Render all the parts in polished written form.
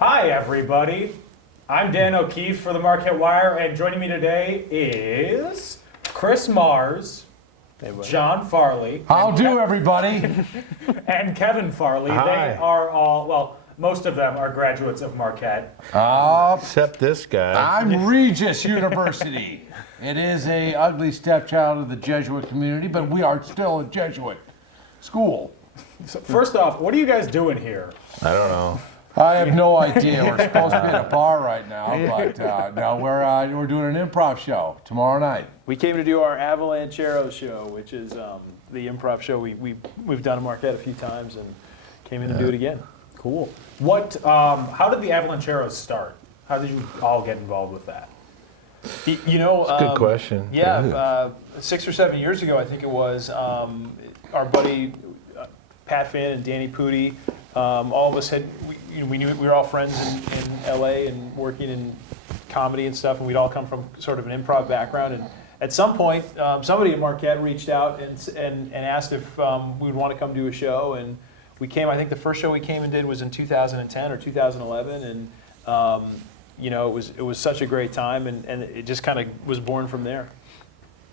Hi, everybody. I'm Dan O'Keefe for the Marquette Wire, and joining me today is Chris Mars, John Farley. How do, everybody? And Kevin Farley. Hi. They are all, well, most of them are graduates of Marquette. Except this guy. I'm Regis University. It is a ugly stepchild of the Jesuit community, but we are still a Jesuit school. So first off, what are you guys doing here? I don't know. I have no idea. We're supposed to be at a bar right now, but no, we're doing an improv show tomorrow night. We came to do our Avalancheros show, which is the improv show we've done in Marquette a few times, and came in to do it again. Cool. What? How did the Avalancheros start? How did you all get involved with that? You know, Good question. Yeah, 6 or 7 years ago, I think it was, our buddy Pat Finn and Danny Pudi, all of us had, we knew we were all friends in LA and working in comedy and stuff, and we'd all come from sort of an improv background. And at some point, somebody in Marquette reached out and asked if we would want to come do a show. And we came, I think the first show we came and did was in 2010 or 2011. And, you know, it was such a great time, and it just kind of was born from there.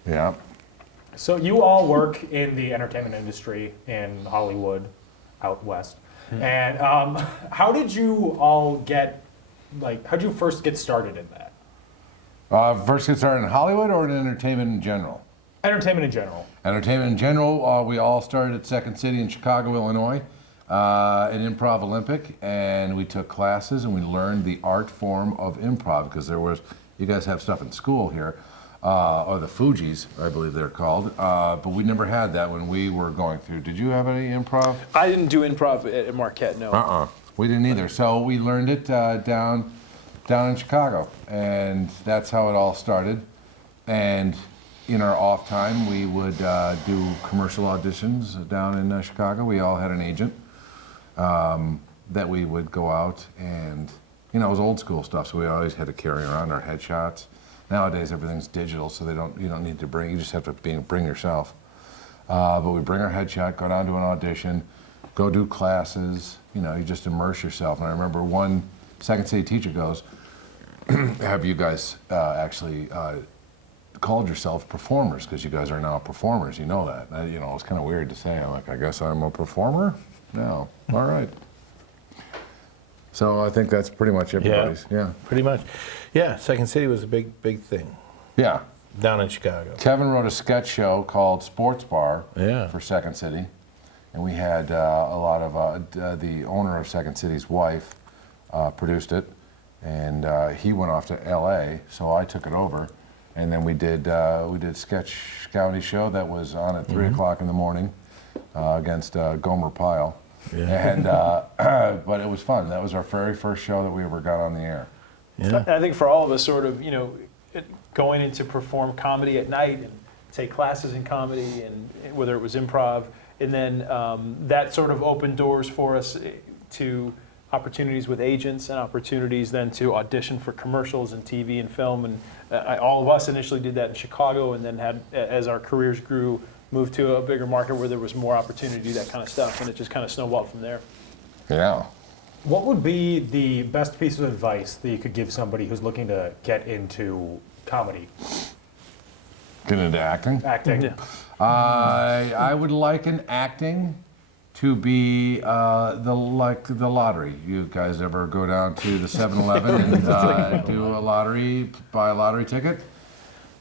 Yeah. So you all work in the entertainment industry in Hollywood, out west. And how did you all get, how did you first get started in that? First get started in Hollywood or in entertainment in general? Entertainment in general. Entertainment in general, we all started at Second City in Chicago, Illinois, an improv Olympic, and we took classes and we learned the art form of improv, because you guys have stuff in school here, or the Fugees, I believe they're called, but we never had that when we were going through. Did you have any improv? I didn't do improv at Marquette, no. We didn't either. So we learned it down in Chicago, and that's how it all started. And in our off time, we would do commercial auditions down in Chicago. We all had an agent that we would go out, and it was old school stuff, so we always had to carry around our headshots. Nowadays, everything's digital, so you don't need to bring. You just have to bring yourself. But we bring our headshot, go down to an audition, go do classes. You just immerse yourself. And I remember one Second City teacher goes, "Have you guys actually called yourself performers? Because you guys are now performers. You know that." And, it was kind of weird to say. I'm like, I guess I'm a performer? No. All right. So I think that's pretty much everybody's. Yeah. Pretty much. Yeah, Second City was a big thing Yeah. down in Chicago. Kevin wrote a sketch show called Sports Bar for Second City, and we had a lot of the owner of Second City's wife produced it, and he went off to L.A., so I took it over, and then we did sketch comedy show that was on at 3 o'clock in the morning against Gomer Pyle. Yeah. And but it was fun. That was our very first show that we ever got on the air. Yeah. I think for all of us, sort of, going in to perform comedy at night and take classes in comedy, and whether it was improv, and then that sort of opened doors for us to opportunities with agents and opportunities then to audition for commercials and TV and film. And all of us initially did that in Chicago, and then had, as our careers grew, moved to a bigger market where there was more opportunity to do that kind of stuff, and it just kind of snowballed from there. Yeah. What would be the best piece of advice that you could give somebody who's looking to get into comedy? Get into acting? Acting. Yeah. I would liken acting to be like the lottery. You guys ever go down to the 7-Eleven and do a lottery, buy a lottery ticket?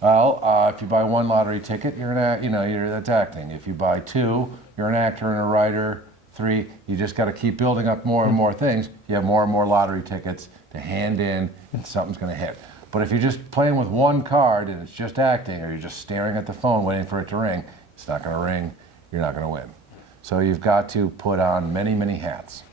Well, if you buy one lottery ticket, that's acting. If you buy two, you're an actor and a writer. 3, you just got to keep building up more and more things. You have more and more lottery tickets to hand in, and something's going to hit. But if you're just playing with one card and it's just acting, or you're just staring at the phone waiting for it to ring, it's not going to ring, you're not going to win. So you've got to put on many, many hats.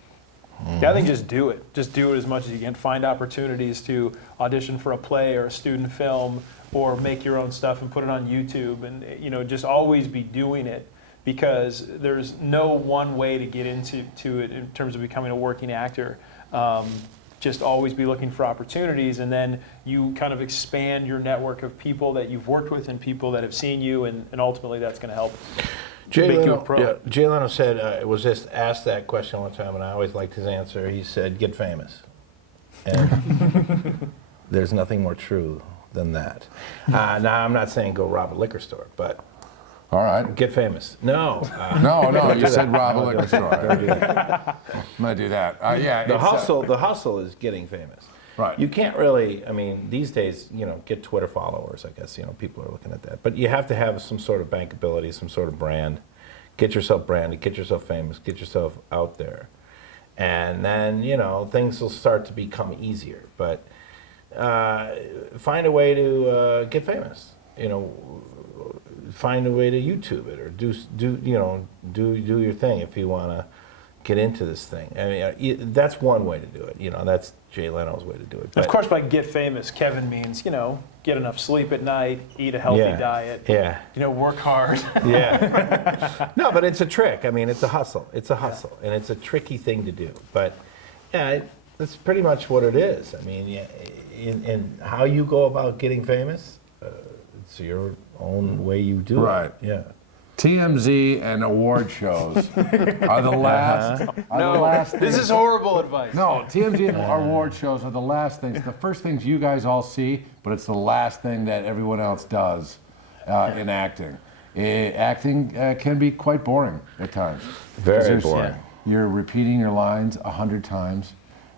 Yeah, I think just do it. Just do it as much as you can. Find opportunities to audition for a play or a student film, or make your own stuff and put it on YouTube, and just always be doing it, because there's no one way to get into it in terms of becoming a working actor. Just always be looking for opportunities, and then you kind of expand your network of people that you've worked with and people that have seen you, and ultimately that's going to help make you a pro. Jay Leno said, was just asked that question one time, and I always liked his answer. He said, get famous. And there's nothing more true than that. Now, I'm not saying go rob a liquor store, but All right. get famous. No. No, you do said that. rob a No, liquor don't- store. don't do that. I'm gonna do that. Yeah. The it's, hustle is getting famous. Right. You can't really, I mean, these days, get Twitter followers, I guess, people are looking at that. But you have to have some sort of bankability, some sort of brand. Get yourself branded, get yourself famous, get yourself out there. And then, things will start to become easier. But find a way to get famous. Find a way to YouTube it or do your thing if you want to get into this thing. I mean, that's one way to do it. That's Jay Leno's way to do it. Of course, by get famous, Kevin means, get enough sleep at night, eat a healthy diet, work hard. Yeah. No, but it's a trick. I mean, it's a hustle. It's a hustle, and it's a tricky thing to do. But yeah, that's pretty much what it is. I mean, in how you go about getting famous, it's your own way you do Right. it. Yeah. TMZ and award shows are the last. Are the last This things- is horrible advice. No, TMZ and award shows are the last things. The first things you guys all see, but it's the last thing that everyone else does in acting. Acting can be quite boring at times. Very There's- boring. You're repeating your lines 100 times.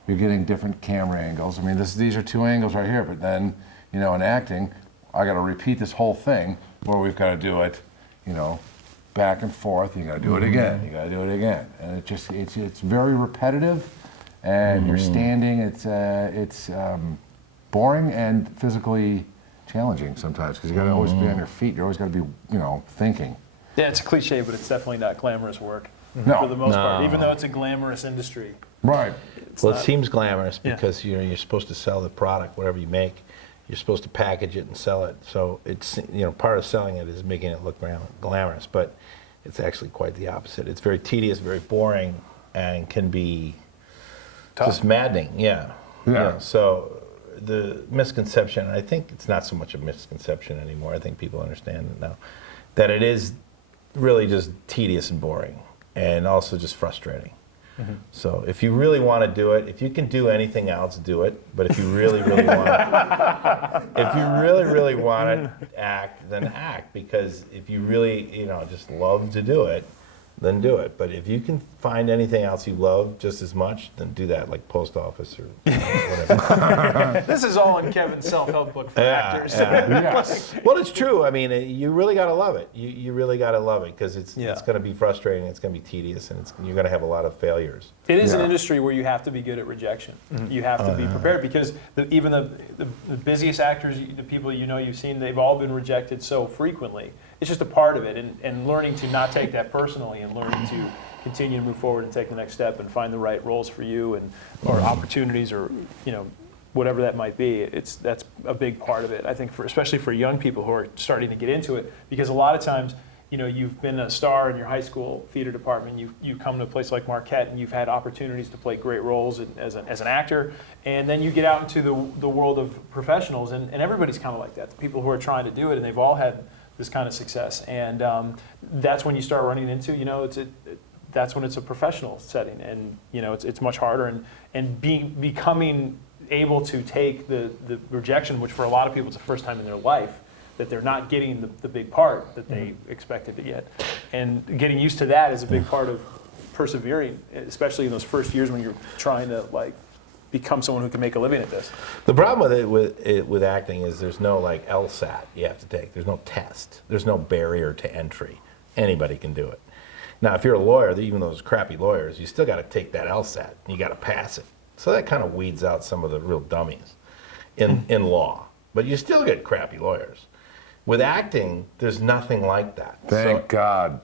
You're getting different camera angles. I mean, these are two angles right here, but then, in acting, I got to repeat this whole thing where we've got to do it, back and forth. You got to do it again. You got to do it again, and it's very repetitive, and you're standing. It's boring and physically challenging sometimes because you got to always be on your feet. You always got to be, thinking. Yeah, it's a cliche, but it's definitely not glamorous work No. for the most part, No. even though it's a glamorous industry. Right. Well, not- it seems glamorous Yeah. because you're supposed to sell the product, whatever you make. You're supposed to package it and sell it. So it's part of selling it is making it look glamorous, but it's actually quite the opposite. It's very tedious, very boring, and can be just maddening. Yeah. Yeah. So the misconception, I think it's not so much a misconception anymore. I think people understand it now, that it is really just tedious and boring, and also just frustrating. So if you really want to do it, if you can do anything else, do it. But if you really, really want to act, then act. Because if you really, just love to do it, then do it. But if you can find anything else you love just as much, then do that, like post office or whatever. This is all in Kevin's self-help book for actors. Yes. Well, it's true. I mean, you really got to love it. You really got to love it because it's going to be frustrating, it's going to be tedious, and you're going to have a lot of failures. It is an Yeah. industry where you have to be good at rejection. You have to be prepared because even the busiest actors, the people you've seen, they've all been rejected so frequently. It's just a part of it, and learning to not take that personally and learning to continue to move forward and take the next step and find the right roles for you or opportunities or whatever that might be. That's a big part of it. I think especially for young people who are starting to get into it, because a lot of times you've been a star in your high school theater department. You come to a place like Marquette, and you've had opportunities to play great roles as an actor. And then you get out into the world of professionals, and everybody's kind of like that. The people who are trying to do it, and they've all had this kind of success. And that's when you start running into, that's when it's a professional setting, and it's much harder. And becoming able to take the rejection, which for a lot of people it's the first time in their life that they're not getting the big part that they expected to get. And getting used to that is a big part of persevering, especially in those first years when you're trying to become someone who can make a living at this. The problem with acting is there's no LSAT you have to take. There's no test. There's no barrier to entry. Anybody can do it. Now, if you're a lawyer, even those crappy lawyers, you still got to take that LSAT and you got to pass it. So that kind of weeds out some of the real dummies in law. But you still get crappy lawyers. With acting, there's nothing like that. Thank God.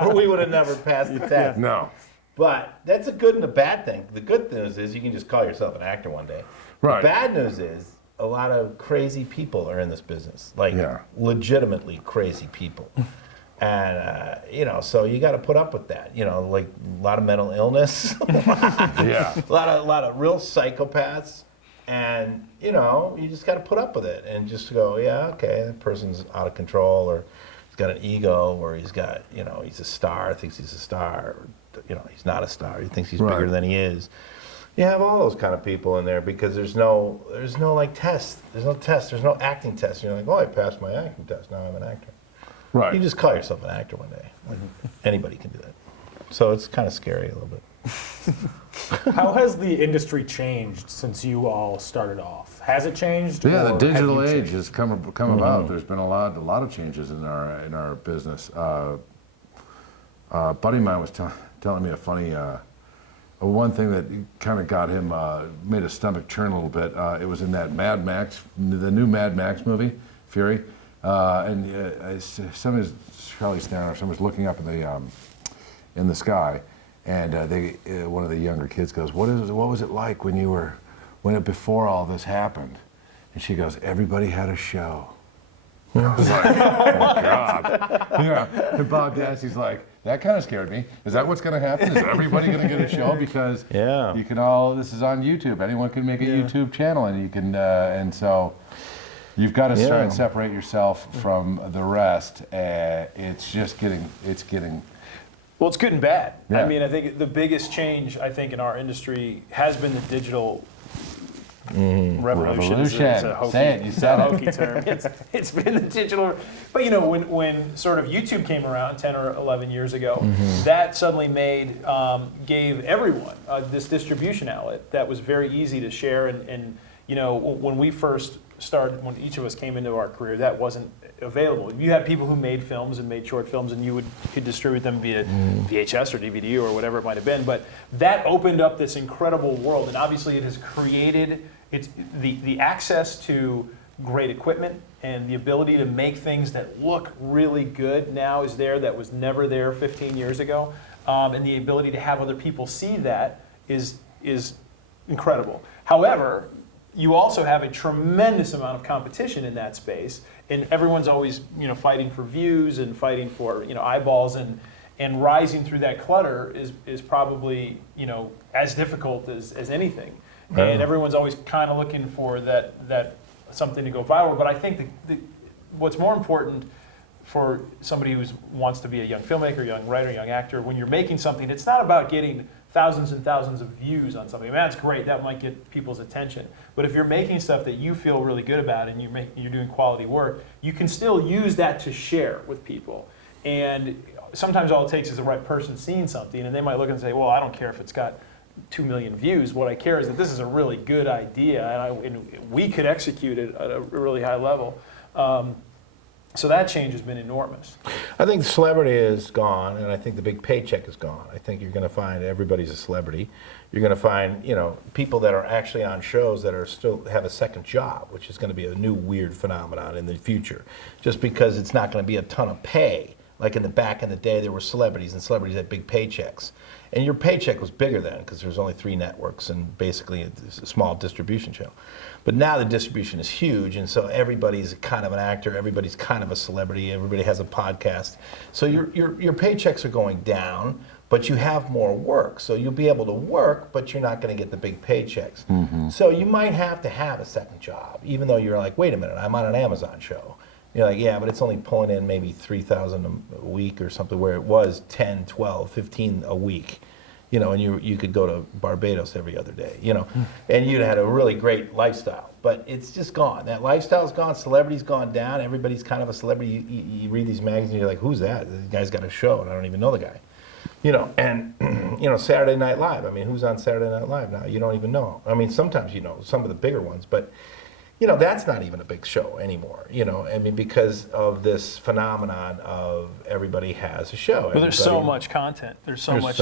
Or we would have never passed the test. No. But that's a good and a bad thing. The good news is you can just call yourself an actor one day. Right. The bad news is a lot of crazy people are in this business, Yeah. legitimately crazy people. And, so you got to put up with that. Like a lot of mental illness, Yeah. a lot of real psychopaths. And, you just got to put up with it and just go, yeah, okay, that person's out of control, or he's got an ego, or he's got, he's a star, thinks he's a star, or, he's not a star, he thinks he's bigger Right. than he is. You have all those kind of people in there because there's no like test. There's no test. There's no acting test. You're like, oh, I passed my acting test. Now I'm an actor. Right. You just call yourself an actor one day. Like, anybody can do that. So it's kind of scary a little bit. How has the industry changed since you all started off? Has it changed? Yeah, or the have digital you age changed? has come about. There's been a lot of changes in our business. A buddy of mine was telling me a funny one thing that kind of got him made his stomach churn a little bit. It was in that Mad Max, the new Mad Max movie, Fury, and somebody's Charlie Theron or somebody's looking up in the sky, and one of the younger kids goes, "What was it like before all this happened?" And she goes, "Everybody had a show." I was like, oh God. Yeah. And Bob Dassey's like, that kind of scared me. Is that what's going to happen? Is everybody going to get a show? Because you can this is on YouTube. Anyone can make a YouTube channel, and you can, and so you've got to try and separate yourself from the rest. It's getting. Well, it's good and bad. Yeah. I mean, I think the biggest change, I think, in our industry has been the digital revolution. It's a hokey, Say it. You said it. hokey term. It's been the digital. But, you know, when sort of YouTube came around 10 or 11 years ago, that suddenly gave everyone this distribution outlet that was very easy to share. And you know, when we first started, when each of us came into our career, that wasn't available. You had people who made films and made short films, and you could distribute them via VHS or DVD or whatever it might have been. But that opened up this incredible world, and obviously it has created the access to great equipment and the ability to make things that look really good now is there that was never there 15 years ago, and the ability to have other people see that is incredible. However, you also have a tremendous amount of competition in that space, and everyone's always, you know, fighting for views and fighting for, you know, eyeballs, and rising through that clutter is probably, you know, as difficult as anything. And everyone's always kind of looking for that something to go viral. But I think what's more important for somebody who wants to be a young filmmaker, young writer, young actor, when you're making something, it's not about getting thousands and thousands of views on something. I mean, that's great. That might get people's attention. But if you're making stuff that you feel really good about and you're doing quality work, you can still use that to share with people. And sometimes all it takes is the right person seeing something, and they might look and say, well, I don't care if it's got 2 million views. What I care is that this is a really good idea, and we could execute it at a really high level. So that change has been enormous. I think celebrity is gone, and I think the big paycheck is gone. I think you're going to find everybody's a celebrity. You're going to find, you know, people that are actually on shows that are still have a second job, which is going to be a new weird phenomenon in the future, just because it's not going to be a ton of pay. Like in the back in the day, there were celebrities, and celebrities had big paychecks. And your paycheck was bigger then because there was only 3 networks and basically a small distribution channel. But now the distribution is huge, and so everybody's kind of an actor, everybody's kind of a celebrity, everybody has a podcast. So your paychecks are going down, but you have more work. So you'll be able to work, but you're not going to get the big paychecks. So you might have to have a second job, even though you're like, wait a minute, I'm on an Amazon show. You're like, yeah, but it's only pulling in maybe 3,000 a week or something, where it was 10, 12, 15 a week. You know, and you could go to Barbados every other day, you know, and you'd had a really great lifestyle. But it's just gone. That lifestyle's gone. Celebrity's gone down. Everybody's kind of a celebrity. You read these magazines, and you're like, who's that? The guy's got a show, and I don't even know the guy. You know, and, you know, Saturday Night Live. I mean, who's on Saturday Night Live now? You don't even know. I mean, sometimes you know some of the bigger ones, but, you know, that's not even a big show anymore, you know, I mean, because of this phenomenon of everybody has a show. But there's so much content. There's so much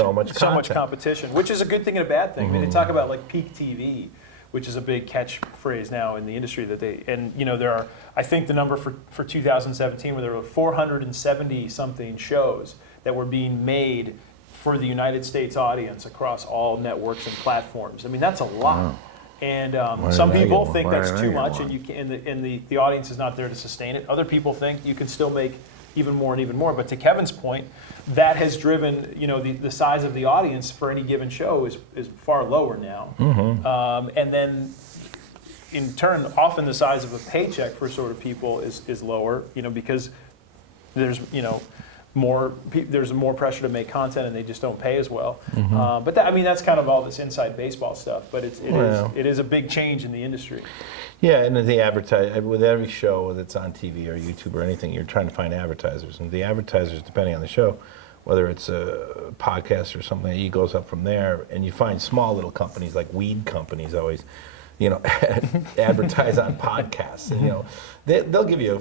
competition, which is a good thing and a bad thing. I mean, they talk about like peak TV, which is a big catchphrase now in the industry and you know, there are, I think the number for 2017, where there were 470 something shows that were being made for the United States audience across all networks and platforms. I mean, that's a lot. Wow. And some people think that's too much, and the audience is not there to sustain it. Other people think you can still make even more and even more. But to Kevin's point, that has driven, you know, the size of the audience for any given show is far lower now. And then, in turn, often the size of a paycheck for sort of people is lower, you know, because there's, you know, there's more pressure to make content, and they just don't pay as well. But I mean, that's kind of all this inside baseball stuff. But it is a big change in the industry. Yeah, and with every show that's on TV or YouTube or anything, you're trying to find advertisers, and the advertisers, depending on the show, whether it's a podcast or something, it goes up from there, and you find small little companies like weed companies always, advertise on podcasts, and they'll give you a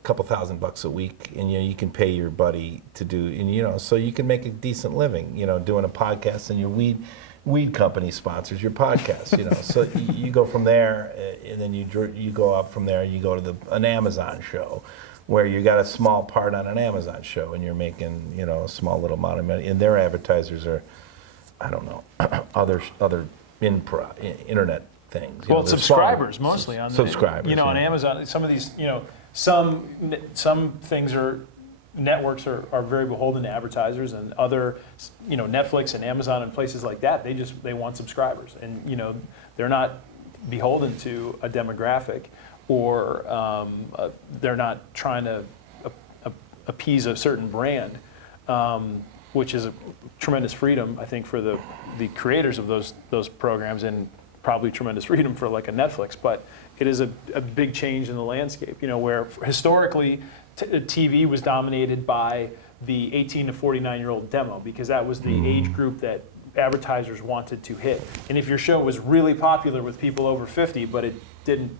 couple $1,000 a week, and you can pay your buddy to do, and so you can make a decent living, doing a podcast, and your weed company sponsors your podcast, so you go from there, and then you go up from there, you go to an Amazon show, where you got a small part on an Amazon show, and you're making a small little amount of money, and their advertisers are, I don't know, other internet things. Well, subscribers mostly on subscribers. On Amazon, some of these, some things networks are very beholden to advertisers, and other, Netflix and Amazon and places like that, they want subscribers, and they're not beholden to a demographic, or they're not trying to appease a certain brand, which is a tremendous freedom, I think, for the creators of those programs, and probably tremendous freedom for like a Netflix. But it is a big change in the landscape, where historically TV was dominated by the 18 to 49-year-old demo, because that was the age group that advertisers wanted to hit. And if your show was really popular with people over 50, but it didn't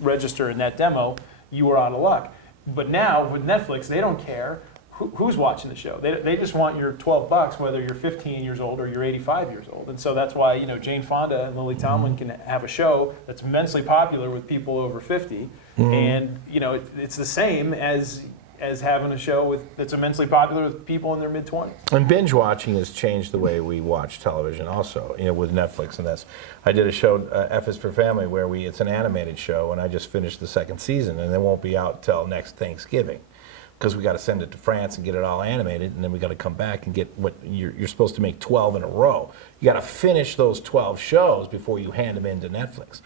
register in that demo, you were out of luck. But now with Netflix, they don't care who's watching the show. They just want your $12, whether you're 15 years old or you're 85 years old. And so that's why Jane Fonda and Lily Tomlin can have a show that's immensely popular with people over 50, and it's the same as having a show that's immensely popular with people in their mid-20s. And binge watching has changed the way we watch television also, with Netflix and this. I did a show, F is for Family, where it's an animated show, and I just finished the second season, and it won't be out till next Thanksgiving, because we got to send it to France and get it all animated, and then we got to come back and get what you're supposed to make 12 in a row. You got to finish those 12 shows before you hand them into Netflix.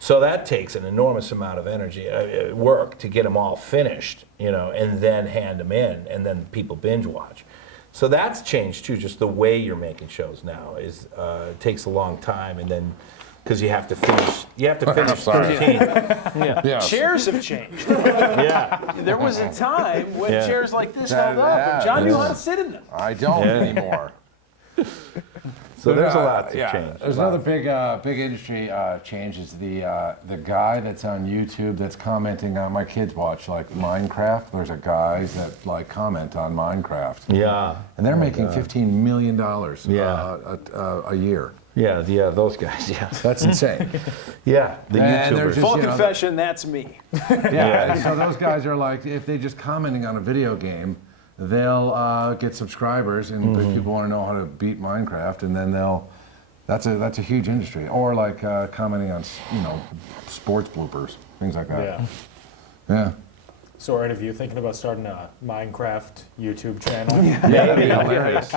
So that takes an enormous amount of energy, work to get them all finished, and then hand them in, and then people binge watch. So that's changed too. Just the way you're making shows now is it takes a long time, and then because you have to finish. You have to finish 13. Yeah. Chairs have changed. Yeah. There was a time when Yeah. chairs like this held up, and John knew how to sit in them. I don't anymore. So there's a lot to yeah, change. There's another big industry change is the guy that's on YouTube that's commenting on, my kids watch like Minecraft. There's a guys that comment on Minecraft. Yeah. And they're making $15 million a year. Yeah, those guys, yeah. That's insane. Yeah, the And they're YouTubers. just- Full you know, confession, that's me. Yeah. So those guys are like, if they just commenting on a video game, they'll get subscribers, and people want to know how to beat Minecraft, and then that's a huge industry. Or like commenting on sports bloopers, things like that. Yeah. Yeah. So are any of you thinking about starting a Minecraft YouTube channel? Maybe hilarious.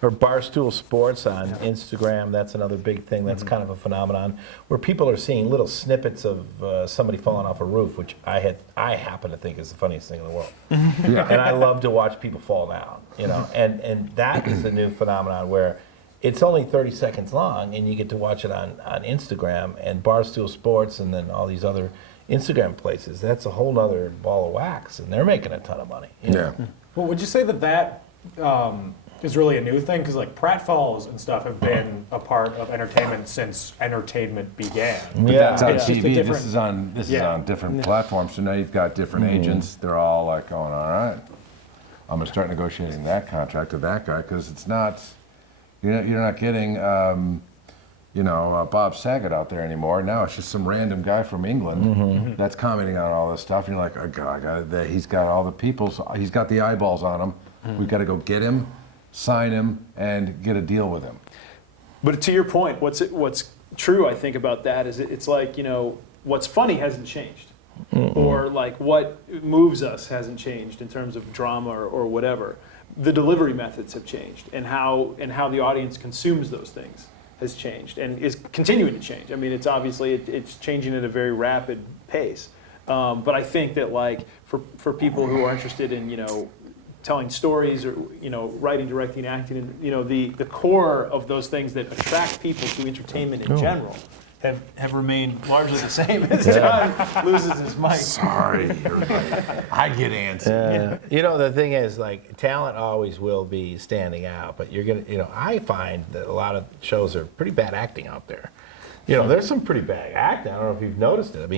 Or Barstool Sports on Instagram, that's another big thing. That's kind of a phenomenon where people are seeing little snippets of somebody falling off a roof, which I happen to think is the funniest thing in the world. Yeah. And I love to watch people fall down, and that is a new phenomenon where it's only 30 seconds long, and you get to watch it on Instagram and Barstool Sports, and then all these other Instagram places. That's a whole nother ball of wax, and they're making a ton of money. Yeah. Well, would you say that is really a new thing? Because like pratfalls and stuff have been a part of entertainment since entertainment began. But that's on It's just a TV. different- This is on different platforms. So now you've got different Mm-hmm. agents. They're all like going, all right, I'm gonna start negotiating that contract with that guy, because it's not, you're not getting, Bob Saget out there anymore. Now it's just some random guy from England Mm-hmm. that's commenting on all this stuff, and you're like, oh God, he's got all the people, so he's got the eyeballs on him. Mm-hmm. We've got to go get him, sign him, and get a deal with him. But to your point, what's true, I think, about that is it's like, what's funny hasn't changed. Or like what moves us hasn't changed in terms of drama or whatever. The delivery methods have changed, and how the audience consumes those things has changed and is continuing to change. I mean, it's obviously it's changing at a very rapid pace. But I think that like for people who are interested in telling stories, or writing, directing, acting, and the core of those things that attract people to entertainment in general have remained largely the same as John loses his mic. Sorry, I get antsy. The thing is, like, talent always will be standing out, but you're gonna, I find that a lot of shows are pretty bad acting out there. There's some pretty bad acting. I don't know if you've noticed it.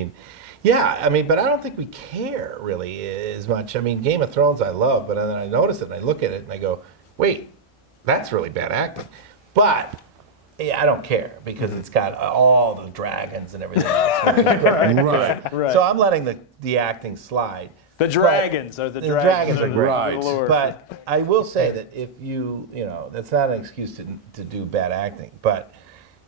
But I don't think we care really as much. Game of Thrones I love, but then I notice it and I look at it and I go, wait, that's really bad acting. But yeah, I don't care because it's got all the dragons and everything else. Which is great. Right. So I'm letting the acting slide. The dragons are the dragons are of great. Right. the Lord. But I will say that if that's not an excuse to do bad acting. But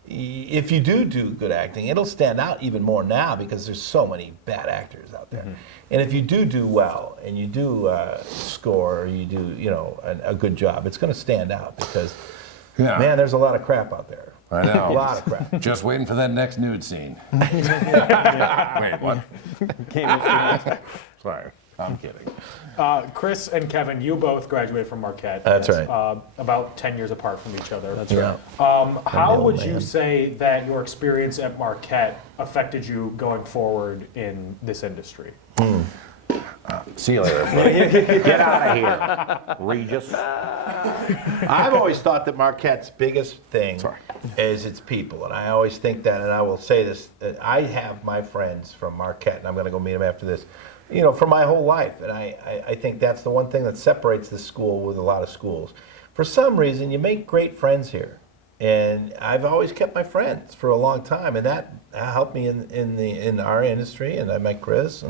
if you do good acting, it'll stand out even more now because there's so many bad actors out there. And if you do well and you do score, or you do a good job, it's going to stand out because man, there's a lot of crap out there. I know. A lot of crap. Just waiting for that next nude scene. Wait, what? Sorry, I'm kidding. Chris and Kevin, you both graduated from Marquette. That's right. About 10 years apart from each other. That's Yeah. right. How would man. you say that your experience at Marquette affected you going forward in this industry? See you later. Get out of here, Regis. I've always thought that Marquette's biggest thing is its people, and I always think that, and I will say this, that I have my friends from Marquette, and I'm going to go meet them after this, for my whole life, and I think that's the one thing that separates this school with a lot of schools. For some reason, you make great friends here, and I've always kept my friends for a long time, and that helped me in our industry, and I met Chris,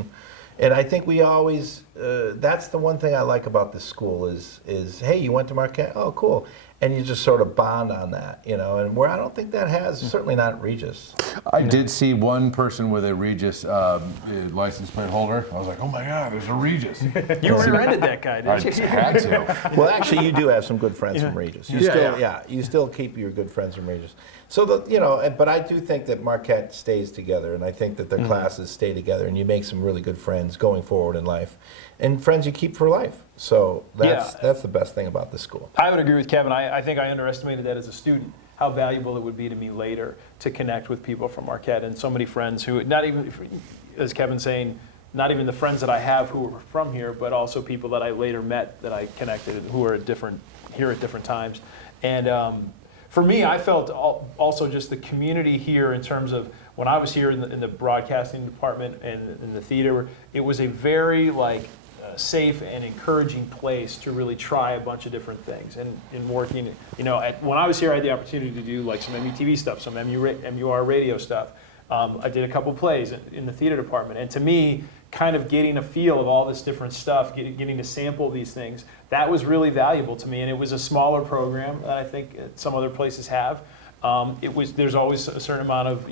and I think we always, that's the one thing I like about this school is hey, you went to Marquette? Oh, cool. And you just sort of bond on that, and where I don't think that has, certainly not Regis. I did see one person with a Regis license plate holder. I was like, oh my God, there's a Regis. You rear-ended that guy, I didn't you? had to. Well, actually, you do have some good friends from Regis. You still keep your good friends from Regis. So, but I do think that Marquette stays together, and I think that the classes stay together, and you make some really good friends going forward in life, and friends you keep for life. So that's the best thing about this school. I would agree with Kevin. I think I underestimated that as a student, how valuable it would be to me later to connect with people from Marquette, and so many friends who, not even, as Kevin's saying, not even the friends that I have who were from here, but also people that I later met that I connected who are here at different times. And for me, I felt also just the community here in terms of when I was here in the broadcasting department and in the theater, it was a very safe and encouraging place to really try a bunch of different things. And in working, when I was here, I had the opportunity to do some MUTV stuff, some MUR radio stuff. I did a couple plays in the theater department, and to me, kind of getting a feel of all this different stuff, getting to sample these things, that was really valuable to me. And it was a smaller program that I think some other places have. There's always a certain amount of,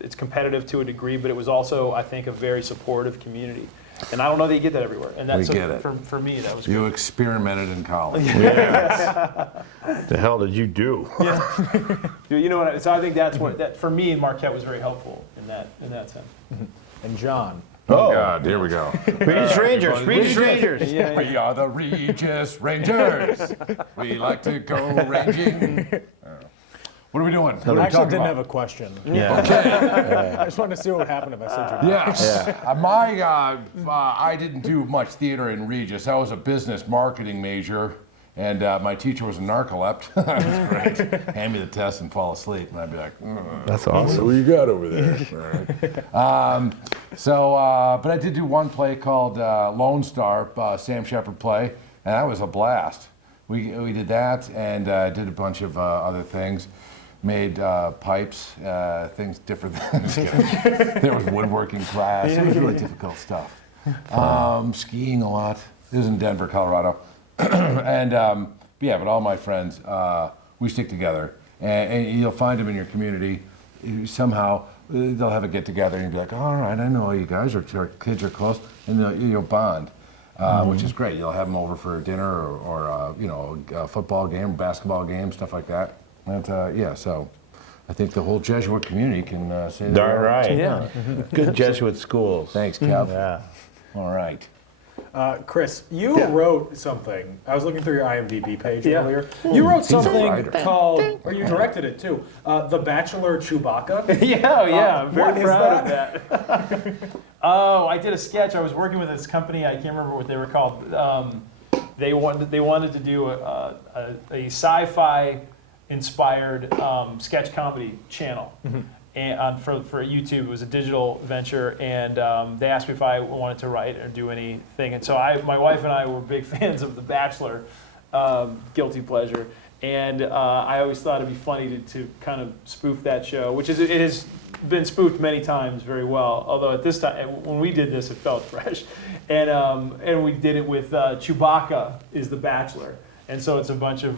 it's competitive to a degree, but it was also, I think, a very supportive community. And I don't know that you get that everywhere. And that's for me, that was You good. experimented in college. The hell did you do? So I think that's that for me, Marquette was very helpful in that sense. And John. Oh, God, here we go. Regis Rangers, Regis Rangers. We are the Regis Rangers. We like to go ranging. What are we doing? What are we I actually talking didn't about? have a question. Yeah. I just wanted to see what would happen if I said your name. Yes. I didn't do much theater in Regis. I was a business marketing major, and my teacher was a narcoleptic. That was great. Hand me the test and fall asleep, and I'd be like, That's awesome. what do you got over there? But I did do one play called Lone Star, Sam Shepard play, and that was a blast. We did that and did a bunch of other things. Made pipes, things, different things. There was woodworking class. It was really difficult stuff. Skiing a lot. It was in Denver, Colorado. And but all my friends, we stick together. And you'll find them in your community. Somehow they'll have a get together and you'll be like, all right, I know you guys, our kids are close, and you'll bond. Which is great. You'll have them over for dinner or a football game, basketball game, stuff like that. And so I think the whole Jesuit community can say that. Darn right. Yeah. Good Jesuit schools. Thanks, Kev. Yeah. All right. Chris, you wrote something. I was looking through your IMDb page Yeah. earlier. You wrote a something writer. called, or you directed it too, The Bachelor Chewbacca. Yeah, I'm very what is proud of that. Oh, I did a sketch. I was working with this company. I can't remember what they were called. They wanted to do a sci-fi inspired sketch comedy channel. And for YouTube, it was a digital venture, and they asked me if I wanted to write or do anything. And so my wife and I were big fans of The Bachelor, guilty pleasure, and I always thought it'd be funny to kind of spoof that show, which it has been spoofed many times very well. Although at this time, when we did this, it felt fresh, and we did it with Chewbacca is the Bachelor. And so it's a bunch of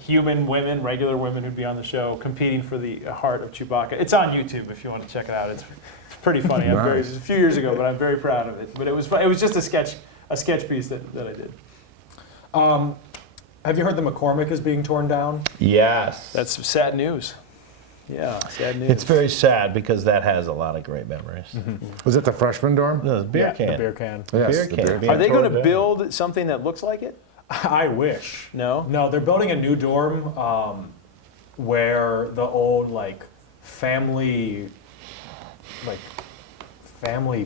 human women, regular women who'd be on the show competing for the heart of Chewbacca. It's on YouTube if you want to check it out. It's pretty funny. It was a few years ago, but I'm very proud of it. But it was just a sketch piece that I did. Have you heard the McCormick is being torn down? Yes. That's sad news. Yeah, sad news. It's very sad because that has a lot of great memories. Was it the freshman dorm? No, the beer can. The beer can. Yes, Beer the can. beer being Are they going torn to down. build something that looks like it? I wish. No? No, they're building a new dorm where the old family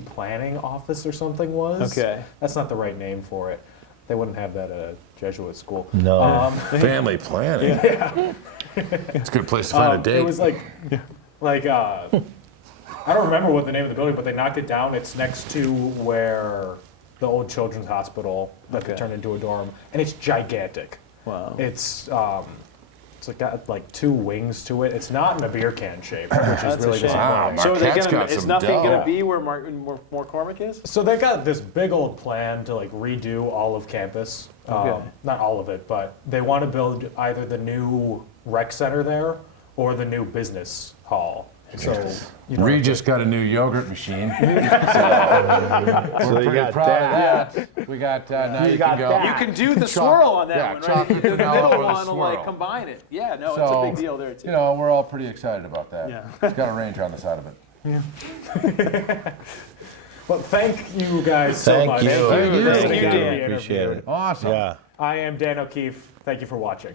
planning office or something was. Okay. That's not the right name for it. They wouldn't have that at a Jesuit school. No. Family planning. It's a good place to find a date. It was I don't remember what the name of the building, but they knocked it down. It's next to where the old children's hospital that they Okay. turned into a dorm, and it's gigantic. Wow. It's got 2 wings to it. It's not in a beer can shape, which is That's a really shame. disappointing. Wow, So are they Marquette's gonna, got is some nothing going dough. to be where McCormick is? So they've got this big old plan to redo all of campus. Okay. Not all of it, but they want to build either the new rec center there or the new business hall. So Regis got a new yogurt machine. So We're you pretty got proud that. of that. We got now you got can go. that. You can do the Choc- swirl on that yeah, one, right? chocolate The vanilla middle or the one will swirl. combine it. Yeah, no, it's a So, big deal there too. We're all pretty excited about that. Yeah. It's got a range on the side of it. Well, thank you guys so Thank much. you. Thank you. for Thank sitting you, down to Dan. be Appreciate interviewed. it. Awesome. Yeah. I am Dan O'Keefe. Thank you for watching.